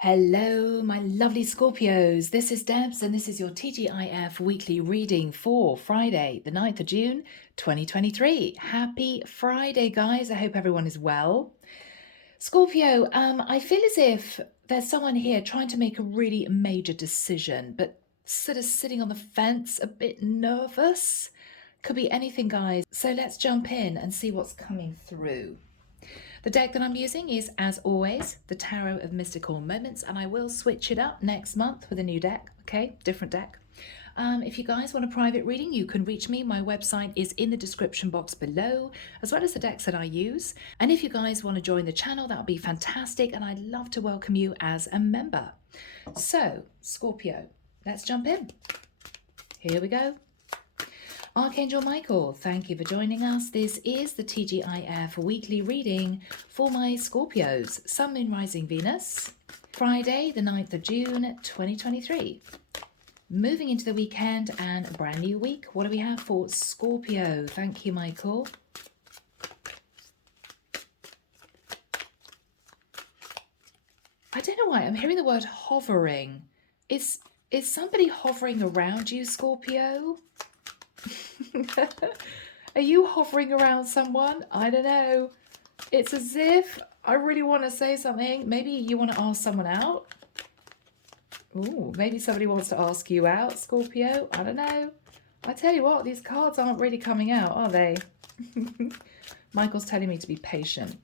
Hello, my lovely Scorpios. This is Debs, and this is your T.G.I.F weekly reading for Friday, the 9th of June, 2023. Happy Friday, guys. I hope everyone is well. Scorpio, I feel as if there's someone here trying to make a really major decision, but sort of sitting on the fence, a bit nervous. Could be anything, guys. So let's jump in and see what's coming through. The deck that I'm using is, as always, the Tarot of Mystical Moments, and I will switch it up next month with a new deck, okay? Different deck. If you guys want a private reading, you can reach me. My website is in the description box below, as well as the decks that I use. And if you guys want to join the channel, that would be fantastic, and I'd love to welcome you as a member. So, Scorpio, let's jump in. Here we go. Archangel Michael, thank you for joining us. This is the T.G.I.F weekly reading for my Scorpios, Sun, Moon, Rising, Venus, Friday, the 9th of June, 2023. Moving into the weekend and a brand new week. What do we have for Scorpio? Thank you, Michael. I don't know why, I'm hearing the word hovering. Is somebody hovering around you, Scorpio? Are you hovering around someone? I don't know. It's as if I really want to say something. Maybe you want to ask someone out. Ooh, maybe somebody wants to ask you out, Scorpio. I don't know. I tell you what, these cards aren't really coming out, are they? Michael's telling me to be patient.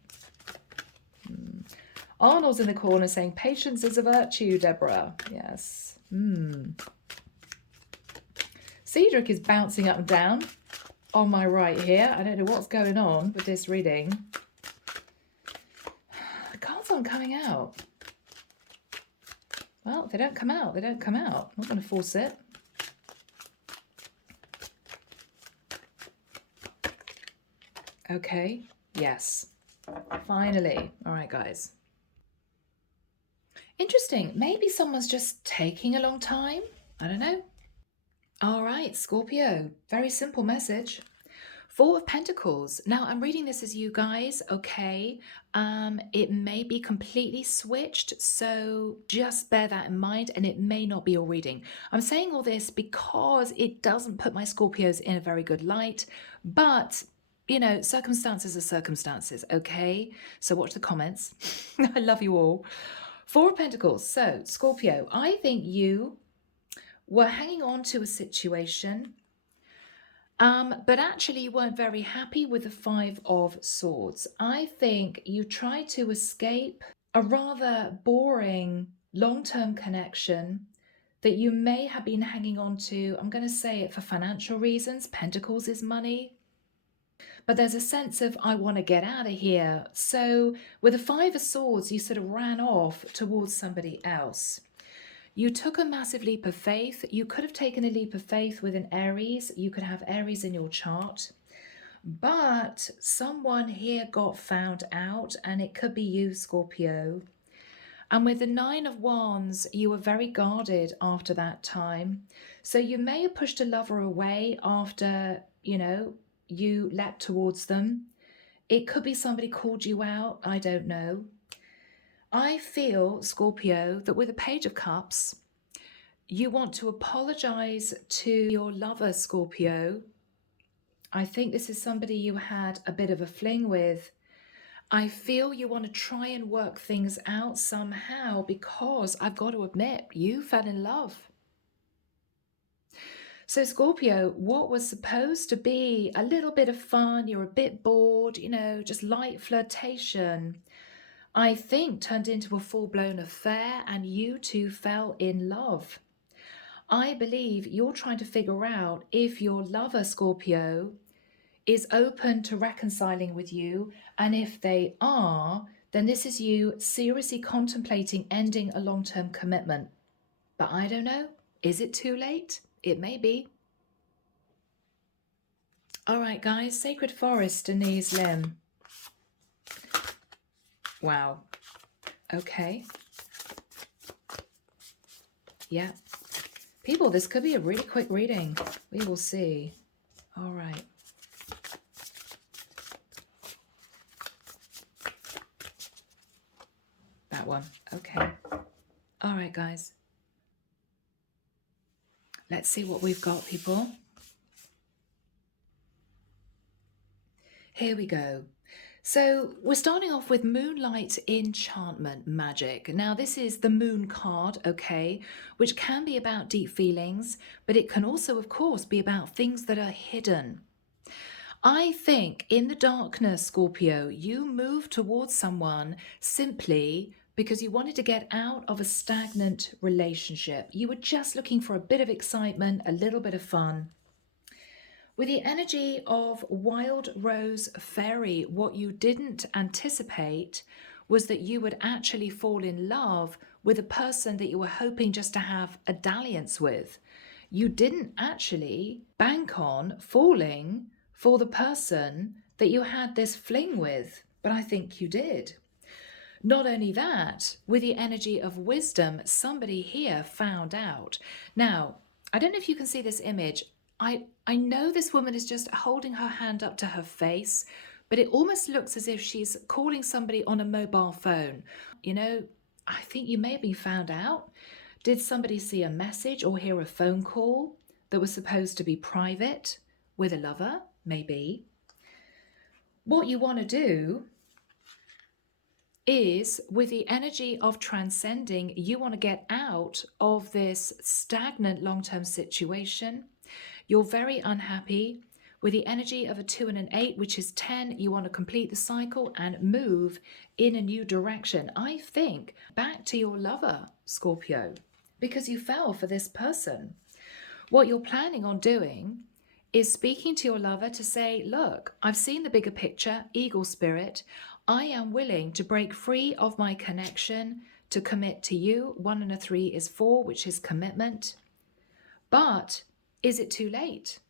Arnold's in the corner saying, patience is a virtue, Deborah. Yes. Cedric is bouncing up and down on my right here. I don't know what's going on with this reading. The cards aren't coming out. Well, if they don't come out, they don't come out. I'm not going to force it. Okay. Yes. Finally. All right, guys. Interesting. Maybe someone's just taking a long time. I don't know. All right, Scorpio, very simple message. Four of Pentacles. Now, I'm reading this as you guys, okay? It may be completely switched, so just bear that in mind, and it may not be your reading. I'm saying all this because it doesn't put my Scorpios in a very good light, but, you know, circumstances are circumstances, okay? So watch the comments. I love you all. Four of Pentacles. So, Scorpio, I think you were hanging on to a situation, but actually you weren't very happy with the Five of Swords. I think you tried to escape a rather boring long-term connection that you may have been hanging on to. I'm going to say it for financial reasons. Pentacles is money. But there's a sense of, I want to get out of here. So with the Five of Swords, you sort of ran off towards somebody else. You took a massive leap of faith. You could have taken a leap of faith with an Aries. You could have Aries in your chart. But someone here got found out, and it could be you, Scorpio. And with the Nine of Wands, you were very guarded after that time. So you may have pushed a lover away after, you know, you leapt towards them. It could be somebody called you out. I don't know. I feel, Scorpio, that with a Page of Cups, you want to apologize to your lover, Scorpio. I think this is somebody you had a bit of a fling with. I feel you want to try and work things out somehow because I've got to admit, you fell in love. So Scorpio, what was supposed to be a little bit of fun, you're a bit bored, you know, just light flirtation, I think turned into a full-blown affair, and you two fell in love. I believe you're trying to figure out if your lover, Scorpio, is open to reconciling with you, and if they are, then this is you seriously contemplating ending a long-term commitment. But I don't know. Is it too late? It may be. All right, guys. Sacred Forest, Denise, Linn. Wow. Okay. Yeah. People, this could be a really quick reading. We will see. All right. That one. Okay. All right, guys. Let's see what we've got, people. Here we go. So we're starting off with Moonlight Enchantment Magic. Now this is the Moon card, okay, which can be about deep feelings, but it can also, of course, be about things that are hidden. I think in the darkness, Scorpio, you moved towards someone simply because you wanted to get out of a stagnant relationship. You were just looking for a bit of excitement, a little bit of fun. With the energy of Wild Rose Fairy, what you didn't anticipate was that you would actually fall in love with a person that you were hoping just to have a dalliance with. You didn't actually bank on falling for the person that you had this fling with, but I think you did. Not only that, with the energy of wisdom, somebody here found out. Now, I don't know if you can see this image. I know this woman is just holding her hand up to her face, but it almost looks as if she's calling somebody on a mobile phone. You know, I think you may have been found out. Did somebody see a message or hear a phone call that was supposed to be private with a lover? Maybe. What you want to do is, with the energy of transcending, you want to get out of this stagnant long-term situation. You're very unhappy. With the energy of a 2 and an 8, which is 10, you want to complete the cycle and move in a new direction. I think back to your lover, Scorpio, because you fell for this person. What you're planning on doing is speaking to your lover to say, look, I've seen the bigger picture, eagle spirit. I am willing to break free of my connection to commit to you. 1 and a 3 is 4, which is commitment. But is it too late?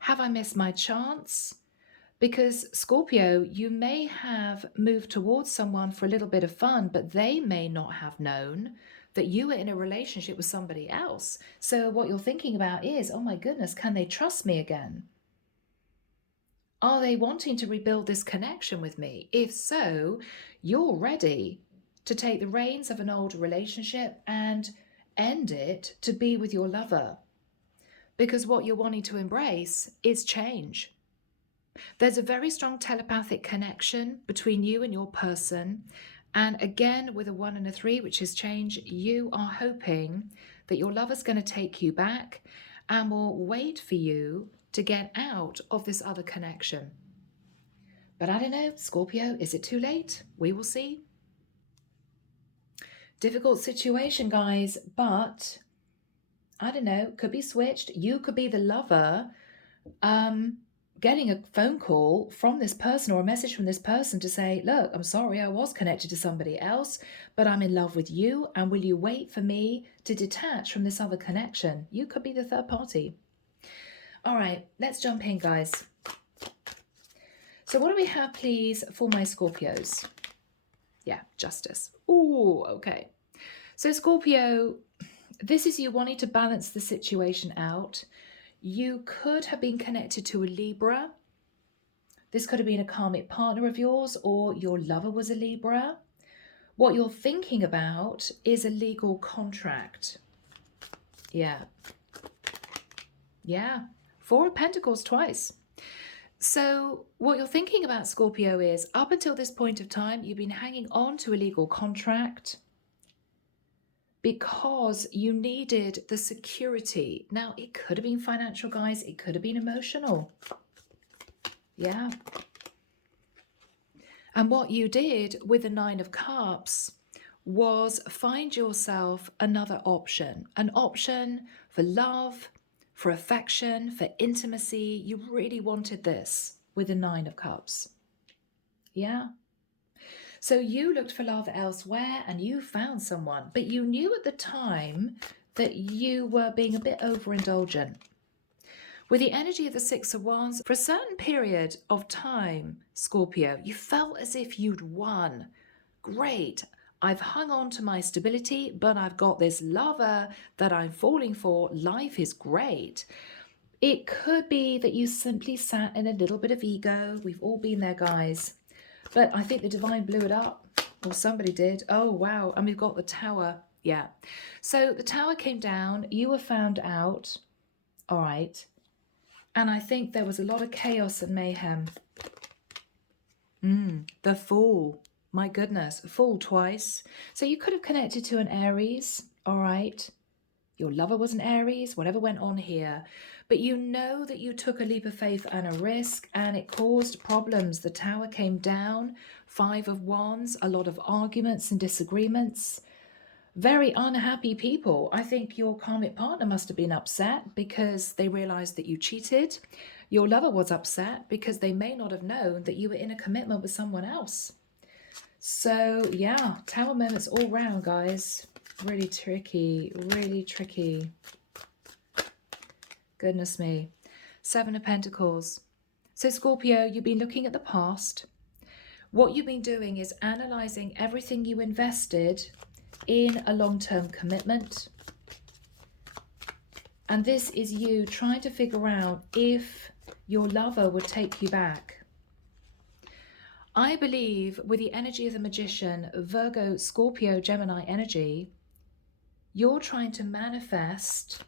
Have I missed my chance? Because Scorpio, you may have moved towards someone for a little bit of fun, but they may not have known that you were in a relationship with somebody else. So what you're thinking about is, oh my goodness, can they trust me again? Are they wanting to rebuild this connection with me? If so, you're ready to take the reins of an old relationship and end it to be with your lover. Because what you're wanting to embrace is change. There's a very strong telepathic connection between you and your person. And again, with a 1 and a 3, which is change, you are hoping that your lover's going to take you back and will wait for you to get out of this other connection. But I don't know, Scorpio, is it too late? We will see. Difficult situation, guys, but I don't know, could be switched. You could be the lover getting a phone call from this person or a message from this person to say, look, I'm sorry, I was connected to somebody else, but I'm in love with you. And will you wait for me to detach from this other connection? You could be the third party. All right, let's jump in, guys. So what do we have, please, for my Scorpios? Yeah, justice. Ooh, okay. So Scorpio, this is you wanting to balance the situation out. You could have been connected to a Libra. This could have been a karmic partner of yours, or your lover was a Libra. What you're thinking about is a legal contract. Yeah. Yeah. 4 of Pentacles twice. So what you're thinking about, Scorpio, is up until this point of time, you've been hanging on to a legal contract because you needed the security. Now, it could have been financial, guys. It could have been emotional. Yeah. And what you did with the 9 of Cups was find yourself another option. An option for love, for affection, for intimacy. You really wanted this with the 9 of Cups. Yeah. So you looked for love elsewhere and you found someone, but you knew at the time that you were being a bit overindulgent. With the energy of the 6 of Wands, for a certain period of time, Scorpio, you felt as if you'd won. Great. I've hung on to my stability, but I've got this lover that I'm falling for. Life is great. It could be that you simply sat in a little bit of ego. We've all been there, guys. But I think the divine blew it up, or somebody did. Oh, wow. And we've got the Tower. Yeah. So the tower came down, you were found out, all right, and I think there was a lot of chaos and mayhem. The Fool. My goodness, Fool twice. So you could have connected to an Aries, all right. Your lover was an Aries, whatever went on here. But you know that you took a leap of faith and a risk, and it caused problems. The tower came down, 5 of Wands, a lot of arguments and disagreements. Very unhappy people. I think your karmic partner must have been upset because they realized that you cheated. Your lover was upset because they may not have known that you were in a commitment with someone else. So yeah, tower moments all round, guys. Really tricky, really tricky. Goodness me. 7 of Pentacles. So Scorpio, you've been looking at the past. What you've been doing is analyzing everything you invested in a long-term commitment. And this is you trying to figure out if your lover would take you back. I believe with the energy of the Magician, Virgo, Scorpio, Gemini energy, you're trying to manifest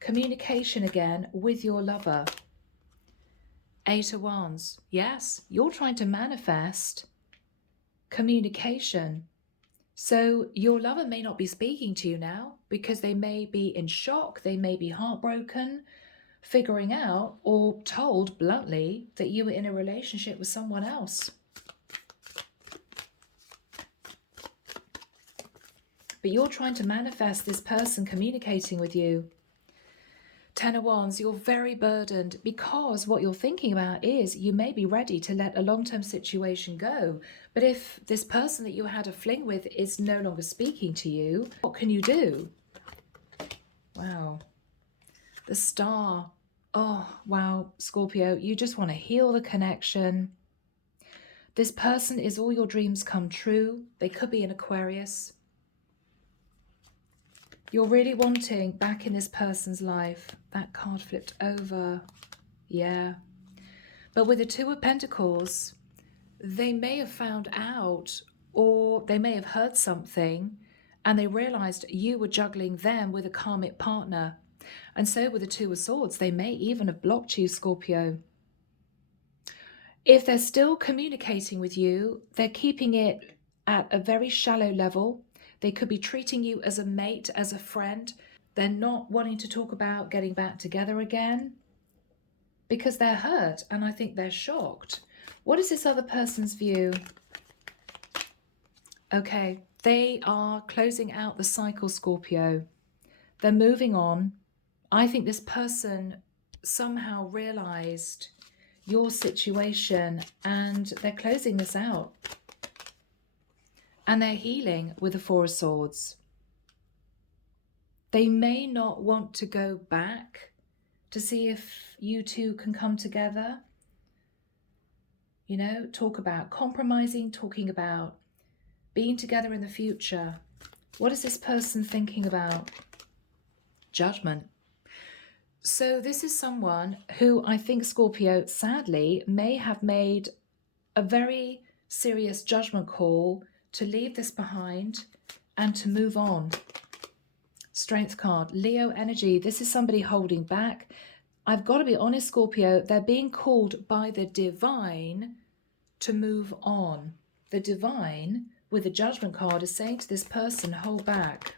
communication again with your lover. 8 of Wands. Yes, you're trying to manifest communication. So your lover may not be speaking to you now because they may be in shock, they may be heartbroken, figuring out or told bluntly that you were in a relationship with someone else. But you're trying to manifest this person communicating with you. 10 of Wands, you're very burdened because what you're thinking about is you may be ready to let a long-term situation go. But if this person that you had a fling with is no longer speaking to you, what can you do? Wow. The Star. Oh, wow, Scorpio, you just want to heal the connection. This person is all your dreams come true. They could be an Aquarius. You're really wanting back in this person's life. That card flipped over. Yeah. But with the 2 of Pentacles, they may have found out or they may have heard something and they realized you were juggling them with a karmic partner. And so with the 2 of Swords, they may even have blocked you, Scorpio. If they're still communicating with you, they're keeping it at a very shallow level. They could be treating you as a mate, as a friend. They're not wanting to talk about getting back together again because they're hurt and I think they're shocked. What is this other person's view? Okay, they are closing out the cycle, Scorpio. They're moving on. I think this person somehow realized your situation and they're closing this out. And they're healing with the 4 of Swords. They may not want to go back to see if you two can come together. You know, talk about compromising, talking about being together in the future. What is this person thinking about? Judgment. So this is someone who I think, Scorpio, sadly, may have made a very serious judgment call to leave this behind and to move on. Strength card, Leo energy. This is somebody holding back. I've got to be honest, Scorpio, they're being called by the divine to move on. The divine with the judgment card is saying to this person, hold back.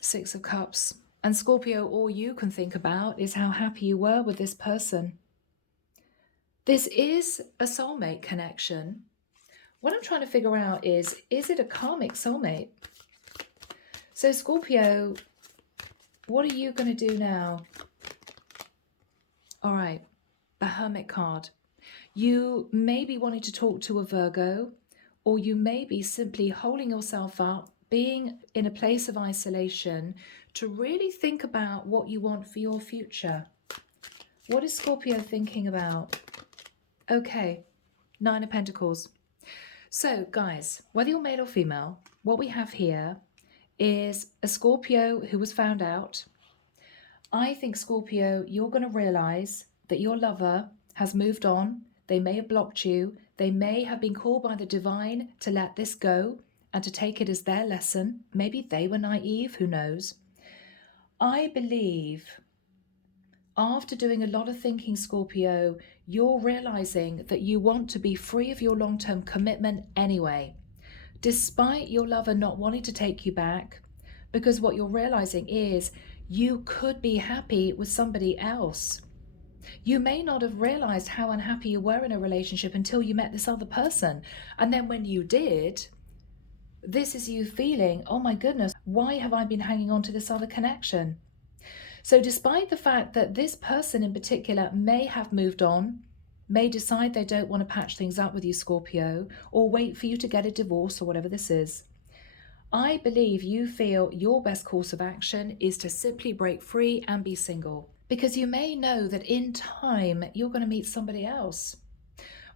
6 of Cups. And Scorpio, all you can think about is how happy you were with this person. This is a soulmate connection. What I'm trying to figure out is it a karmic soulmate? So Scorpio, what are you going to do now? All right, the Hermit card. You may be wanting to talk to a Virgo, or you may be simply holding yourself up, being in a place of isolation to really think about what you want for your future. What is Scorpio thinking about? Okay, 9 of Pentacles. So guys, whether you're male or female, what we have here is a Scorpio who was found out. I think, Scorpio, you're going to realize that your lover has moved on. They may have blocked you. They may have been called by the divine to let this go and to take it as their lesson. Maybe they were naive, who knows? I believe after doing a lot of thinking, Scorpio, you're realizing that you want to be free of your long-term commitment anyway, despite your lover not wanting to take you back, because what you're realizing is you could be happy with somebody else. You may not have realized how unhappy you were in a relationship until you met this other person. And then when you did, this is you feeling, oh my goodness, why have I been hanging on to this other connection? So despite the fact that this person in particular may have moved on, may decide they don't want to patch things up with you, Scorpio, or wait for you to get a divorce or whatever this is, I believe you feel your best course of action is to simply break free and be single. Because you may know that in time you're going to meet somebody else.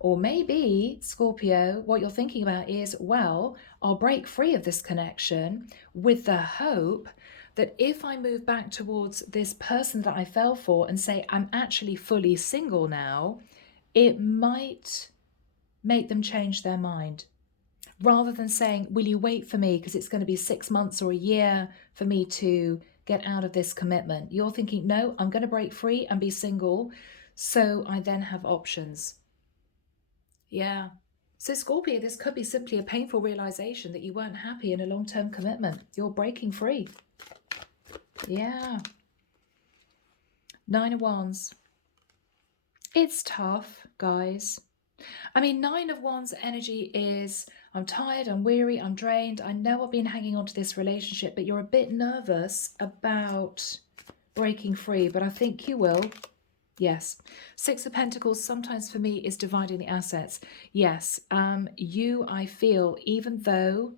Or maybe, Scorpio, what you're thinking about is, well, I'll break free of this connection with the hope that if I move back towards this person that I fell for and say I'm actually fully single now, it might make them change their mind. Rather than saying, will you wait for me because it's going to be 6 months or a year for me to get out of this commitment. You're thinking, no, I'm going to break free and be single, so I then have options. Yeah. So Scorpio, this could be simply a painful realization that you weren't happy in a long-term commitment. You're breaking free. Yeah. 9 of Wands. It's tough, guys. I mean, 9 of Wands energy is, I'm tired, I'm weary, I'm drained. I know I've been hanging on to this relationship, but you're a bit nervous about breaking free, but I think you will. Yes. 6 of Pentacles sometimes for me is dividing the assets. Yes. I feel, even though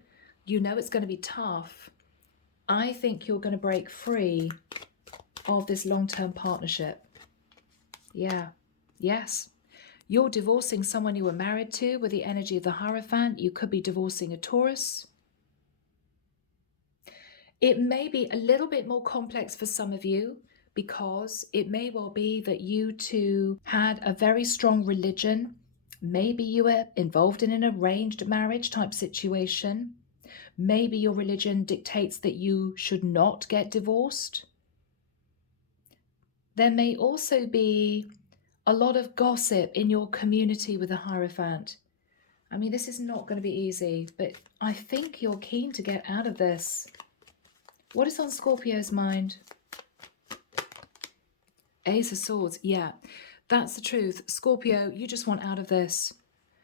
you know it's going to be tough, I think you're going to break free of this long-term partnership. Yeah. Yes. You're divorcing someone you were married to with the energy of the Hierophant. You could be divorcing a Taurus. It may be a little bit more complex for some of you because it may well be that you two had a very strong religion. Maybe you were involved in an arranged marriage type situation. Maybe your religion dictates that you should not get divorced. There may also be a lot of gossip in your community with the Hierophant. I mean, this is not going to be easy, but I think you're keen to get out of this. What is on Scorpio's mind? Ace of Swords. Yeah, that's the truth. Scorpio, you just want out of this.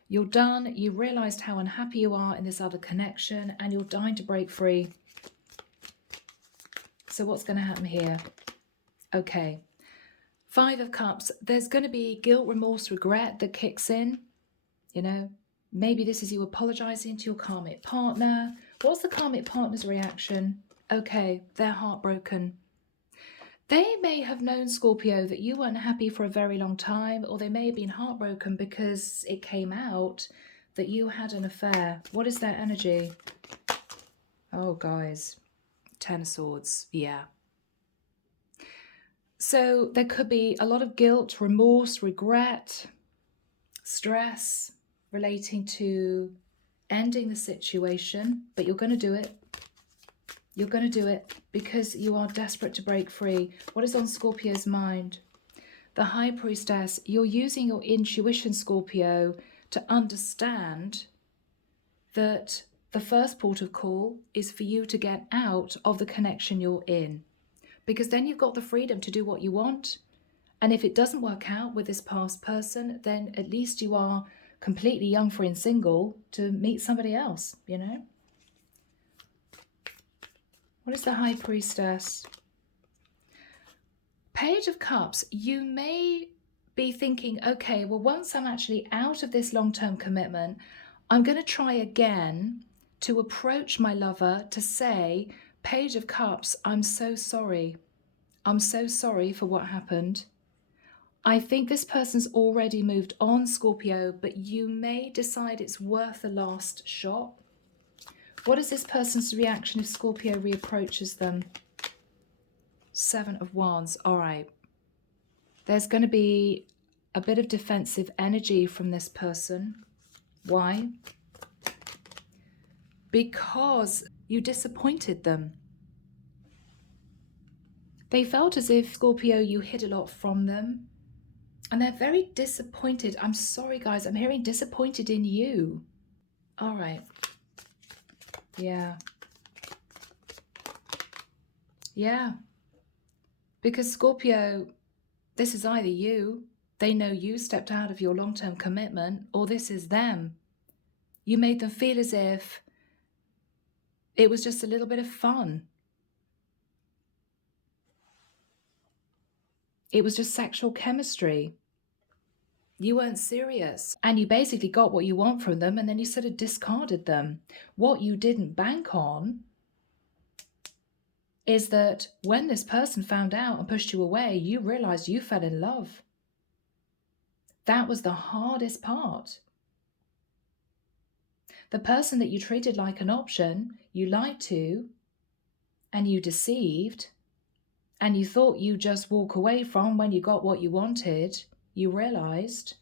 You're done. You realized how unhappy you are in this other connection and you're dying to break free. So what's going to happen here? Okay. 5 of Cups. There's going to be guilt, remorse, regret that kicks in. You know, maybe this is you apologizing to your karmic partner. What's the karmic partner's reaction? Okay, they're heartbroken. They may have known, Scorpio, that you weren't happy for a very long time, or they may have been heartbroken because it came out that you had an affair. What is their energy? Oh, guys. 10 of Swords. Yeah. So there could be a lot of guilt, remorse, regret, stress relating to ending the situation, but you're going to do it. You're going to do it because you are desperate to break free. What is on Scorpio's mind? The High Priestess. You're using your intuition, Scorpio, to understand that the first port of call is for you to get out of the connection you're in. Because then you've got the freedom to do what you want. And if it doesn't work out with this past person, then at least you are completely young, free and single to meet somebody else, you know? What is the High Priestess? Page of Cups. You may be thinking, okay, well, once I'm actually out of this long-term commitment, I'm going to try again to approach my lover to say, Page of Cups, I'm so sorry. I'm so sorry for what happened. I think this person's already moved on, Scorpio, but you may decide it's worth a last shot. What is this person's reaction if Scorpio reapproaches them? 7 of Wands. All right. There's going to be a bit of defensive energy from this person. Why? because you disappointed them. They felt as if, Scorpio, you hid a lot from them, and they're very disappointed. I'm sorry, guys, I'm hearing disappointed in you. All right. Yeah. Yeah. Because Scorpio, this is either you, they know you stepped out of your long-term commitment, or this is them. You made them feel as if it was just a little bit of fun. It was just sexual chemistry. You weren't serious. And you basically got what you want from them, and then you sort of discarded them. What you didn't bank on is that when this person found out and pushed you away, you realized you fell in love. That was the hardest part. The person that you treated like an option, you lied to, and you deceived, and you thought you'd just walk away from when you got what you wanted, you realized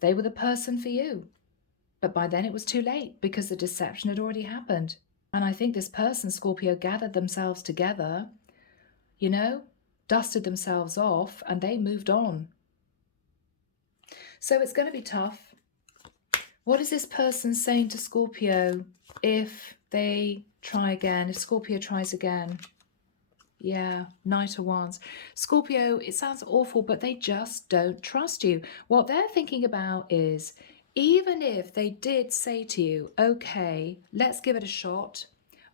they were the person for you. But by then it was too late because the deception had already happened. And I think this person, Scorpio, gathered themselves together, dusted themselves off, and they moved on. So it's going to be tough. What is this person saying to Scorpio if they try again, if Scorpio tries again? Yeah, Knight of Wands. Scorpio, it sounds awful, but they just don't trust you. What they're thinking about is, even if they did say to you, okay, let's give it a shot,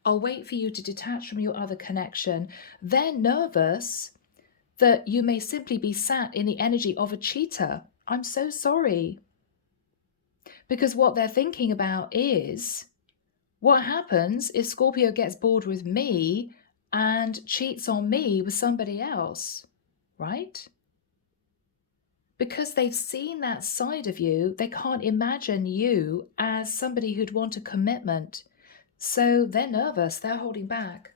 I'll wait for you to detach from your other connection, they're nervous that you may simply be sat in the energy of a cheater. I'm so sorry. Because what they're thinking about is, what happens if Scorpio gets bored with me and cheats on me with somebody else, right? Because they've seen that side of you, they can't imagine you as somebody who'd want a commitment. So they're nervous, they're holding back.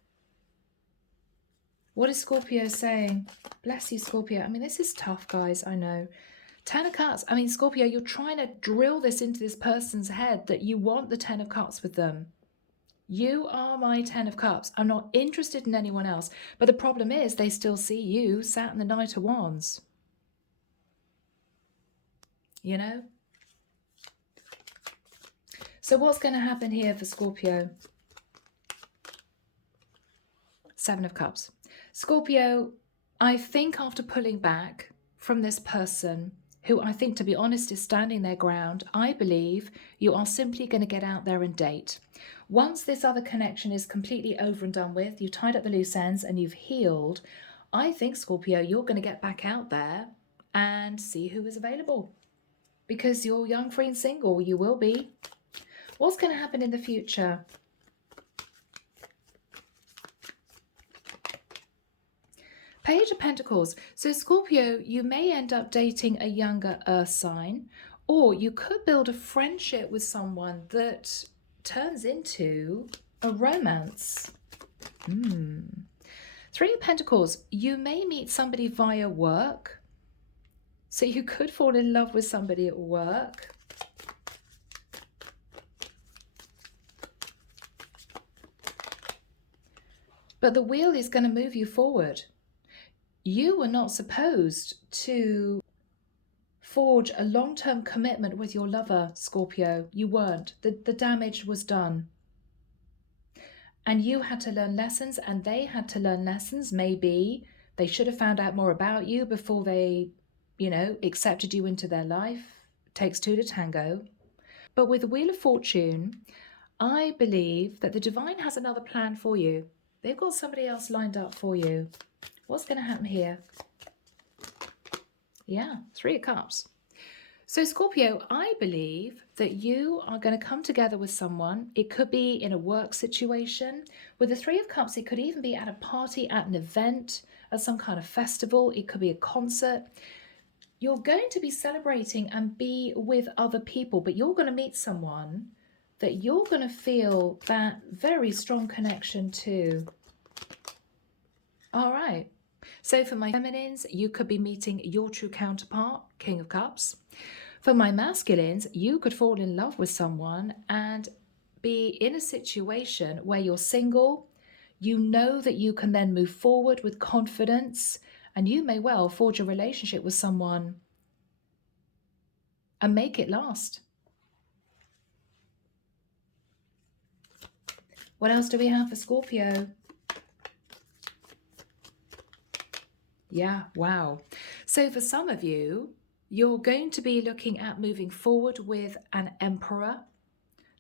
What is Scorpio saying? Bless you, Scorpio. I mean, this is tough, guys, I know. Ten of Cups. I mean, Scorpio, you're trying to drill this into this person's head that you want the Ten of Cups with them. You are my Ten of Cups. I'm not interested in anyone else. But the problem is they still see you sat in the Knight of Wands. So what's going to happen here for Scorpio? Seven of Cups. Scorpio, I think after pulling back from this person, who I think, to be honest, is standing their ground, I believe you are simply going to get out there and date. Once this other connection is completely over and done with, you tied up the loose ends and you've healed, I think, Scorpio, you're going to get back out there and see who is available. Because you're young, free and single. You will be. What's going to happen in the future? Page of Pentacles. So Scorpio, you may end up dating a younger earth sign, or you could build a friendship with someone that turns into a romance. Three of Pentacles. You may meet somebody via work. So you could fall in love with somebody at work. But the wheel is going to move you forward. You were not supposed to forge a long-term commitment with your lover, Scorpio. You weren't. The damage was done. And you had to learn lessons, and they had to learn lessons. Maybe they should have found out more about you before they, accepted you into their life. Takes two to tango. But with the Wheel of Fortune, I believe that the divine has another plan for you. They've got somebody else lined up for you. What's going to happen here? Yeah, Three of Cups. So Scorpio, I believe that you are going to come together with someone. It could be in a work situation. With the Three of Cups, it could even be at a party, at an event, at some kind of festival. It could be a concert. You're going to be celebrating and be with other people, but you're going to meet someone that you're going to feel that very strong connection to. All right. So for my feminines, you could be meeting your true counterpart, King of Cups. For my masculines, you could fall in love with someone and be in a situation where you're single, you know that you can then move forward with confidence, and you may well forge a relationship with someone and make it last. What else do we have for Scorpio? Yeah, wow. So for some of you, you're going to be looking at moving forward with an emperor.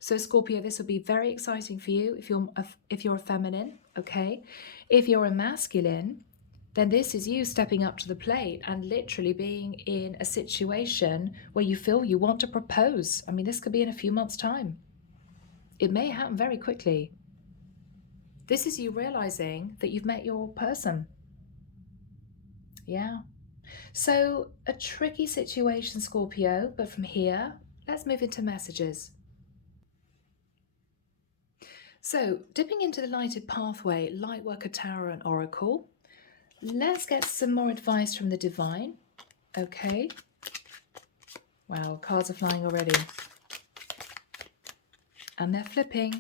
So Scorpio, this will be very exciting for you if you're a feminine, okay? If you're a masculine, then this is you stepping up to the plate and literally being in a situation where you feel you want to propose. I mean, this could be in a few months' time. It may happen very quickly. This is you realizing that you've met your person. Yeah. So a tricky situation, Scorpio, but from here, let's move into messages. So dipping into the lighted pathway, Lightworker Tarot and Oracle, let's get some more advice from the divine. Okay. Wow, cards are flying already. And they're flipping.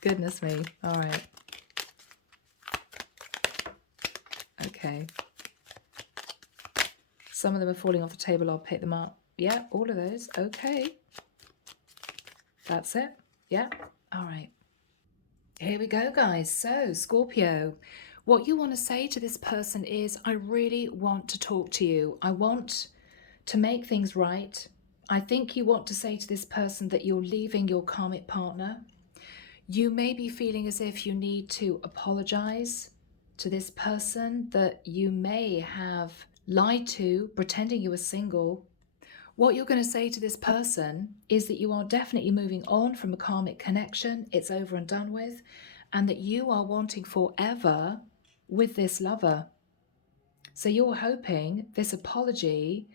Goodness me. All right. Okay. Some of them are falling off the table. I'll pick them up. Yeah, all of those. Okay. That's it. Yeah. All right. Here we go, guys. So, Scorpio, what you want to say to this person is, I really want to talk to you. I want to make things right. I think you want to say to this person that you're leaving your karmic partner. You may be feeling as if you need to apologize to this person that you may have lied to, pretending you were single. What you're going to say to this person is that you are definitely moving on from a karmic connection. It's over and done with, and that you are wanting forever with this lover. So you're hoping this apology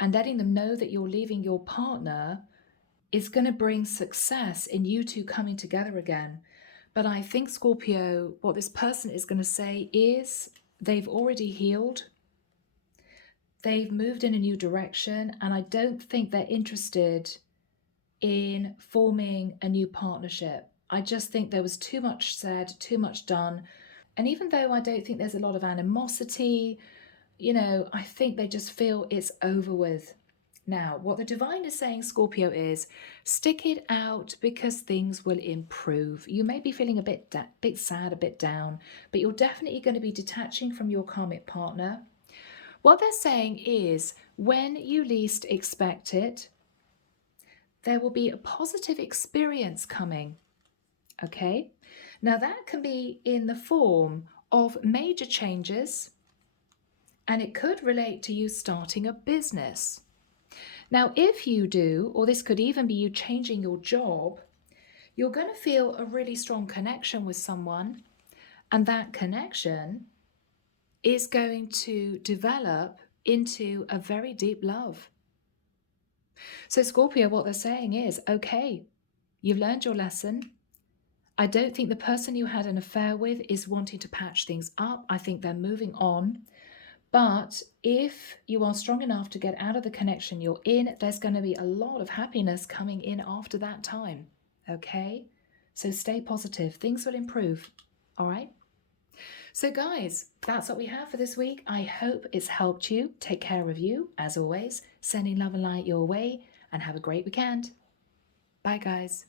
and letting them know that you're leaving your partner is going to bring success in you two coming together again. But I think, Scorpio, what this person is going to say is they've already healed. They've moved in a new direction, and I don't think they're interested in forming a new partnership. I just think there was too much said, too much done. And even though I don't think there's a lot of animosity, I think they just feel it's over with. Now, what the divine is saying, Scorpio, is stick it out because things will improve. You may be feeling a bit sad, a bit down, but you're definitely going to be detaching from your karmic partner. What they're saying is when you least expect it, there will be a positive experience coming. Okay? Now, that can be in the form of major changes, and it could relate to you starting a business. Now, if you do, or this could even be you changing your job, you're going to feel a really strong connection with someone, and that connection is going to develop into a very deep love. So Scorpio, what they're saying is, okay, you've learned your lesson. I don't think the person you had an affair with is wanting to patch things up. I think they're moving on. But if you are strong enough to get out of the connection you're in, there's going to be a lot of happiness coming in after that time. Okay? So stay positive. Things will improve. All right? So guys, that's what we have for this week. I hope it's helped you. Take care of you, as always. Sending love and light your way, and have a great weekend. Bye, guys.